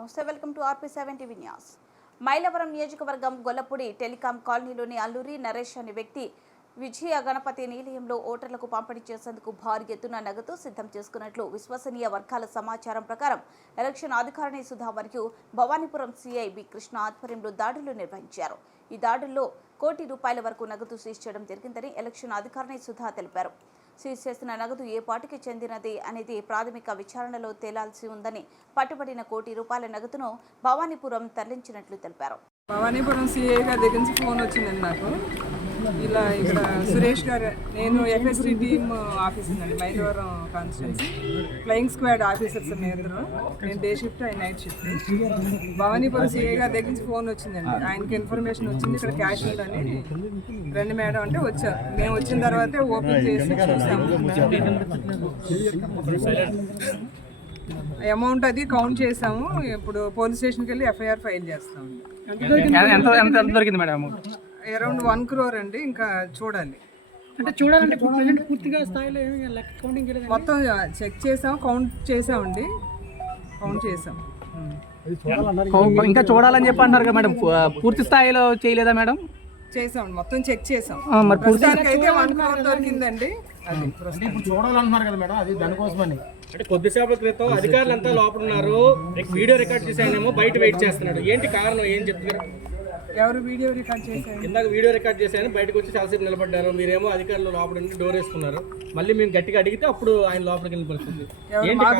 నమస్తే, welcome to RP7 TV news. Mylavaram నియోజకవర్గం Gollapudi telecom కాలనీలోని అల్లూరి నరేష్ అనే వ్యక్తి విజయ గణపతి నిలయంలో ఓటర్లకు పంపిణీ చేసేందుకు భారీ ఎత్తున నగదు సిద్ధం చేసుకున్నట్లు విశ్వసనీయ వర్గాల సమాచారం ప్రకారం ఎలక్షన్ అధికారిని సుధా మరియు భవానీపురం CI బి కృష్ణ ఆధ్వర్యంలో దాడులు నిర్వహించారు. ఈ దాడుల్లో ₹1 కోటి వరకు నగదు సీజ్ చేయడం జరిగిందని ఎలక్షన్ అధికారిని సుధా తెలిపారు. సీజ్ చేసిన నగదు ఏ పార్టీకి చెందినది అనేది ప్రాథమిక విచారణలో తేలాల్సి ఉందని పట్టుబడిన ₹1 కోటి నగదును భవానీపురం తరలించినట్లు తెలిపారు. భవానీపురం CI గారి దగ్గర నుంచి ఫోన్ వచ్చిందండి నాకు. ఇలా ఇక్కడ సురేష్ గారు, నేను FSD టీమ్ ఆఫీసర్ అండి, Mylavaram constituency flying squad officers ఇద్దరు. నేను డే షిఫ్ట్, ఆయన నైట్ షిఫ్ట్. భవానీపురం CI గారి దగ్గర నుంచి ఫోన్ వచ్చిందండి. ఆయనకి ఇన్ఫర్మేషన్ వచ్చింది ఇక్కడ క్యాష్ ఉందని. రండి మేడం అంటే వచ్చారు. మేము వచ్చిన తర్వాతే ఓపెన్ చేసి చూసాము. అమౌంట్ అది కౌంట్ చేసాము. ఇప్పుడు పోలీస్ స్టేషన్కి వెళ్ళి FIR ఫైల్ చేస్తాము. అరౌండ్ 1 crore అండి. ఇంకా చూడాలి, అంటే చూడాలంటే పూర్తిగా స్థాయిలో మొత్తం చెక్ చేసాం, కౌంట్ చేసామండి, కౌంట్ చేసాం. ఇంకా చూడాలని చెప్పి అంటారు కదా మేడం, పూర్తి స్థాయిలో చేయలేదా మేడం? చేసాం, మొత్తం చెక్ చేసాం. మరి ప్రస్తుతానికైతే 1 crore దొరికిందండి. ఇప్పుడు చూడాలంటున్నారు కదా మేడం, అది దానికోసమని. అంటే కొద్దిసేపటి క్రితం అధికారులు అంతా లోపల ఉన్నారు, వీడియో రికార్డ్ చేసి ఆయనేమో బయట వెయిట్ చేస్తున్నాడు. ఏంటి కారణం, ఏం చెప్తున్నారు? ఎవరు వీడియో రికార్డ్ చేశారు? ఇందాక వీడియో రికార్డ్ చేశాను, బయటకు వచ్చి చాలాసేపు నిలబడ్డారు. మీరేమో అధికారులు లోపల నుండి డోర్ వేసుకున్నారు. మళ్ళీ మేము గట్టిగా అడిగితే అప్పుడు ఆయన లోపలికి వెళ్ళిన పరిస్థితి.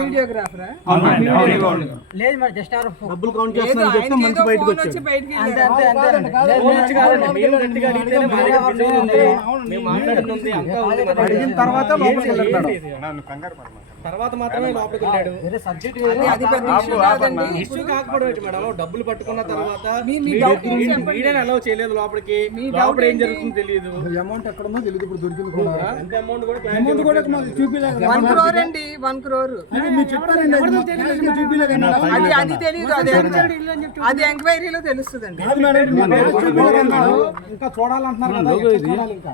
వీడియోగ్రాఫరా? లేదు మరి జస్ట్ డబ్బులు కౌంట్ చేస్తున్నారు చెప్తే మంచి బయటకు వచ్చారు. అడిగిన తర్వాత లోపలికి వెళ్ళారు. తర్వాత మాత్రమే లోపలికి వెళ్ళాడు. ఇష్యూ కాకపోవడం మేడం, డబ్బులు పట్టుకున్న తర్వాత మీడియా అలౌ చేయలేదు లోపలికి. లోపల ఏం జరుగుతుందో తెలియదు. అమౌంట్ ఎక్కడ ఉందో తెలియదు. ఇప్పుడు దొరికింది కూడా అంతే అమౌంట్ కూడా 1 crore అండి. 1 crore మీరు చెప్పారండి, అది తెలియదు. అది ఎంక్వైరీలో తెలుస్తుందండి. ఇంకా చూడాలంటున్నారు కదా, ఇంకా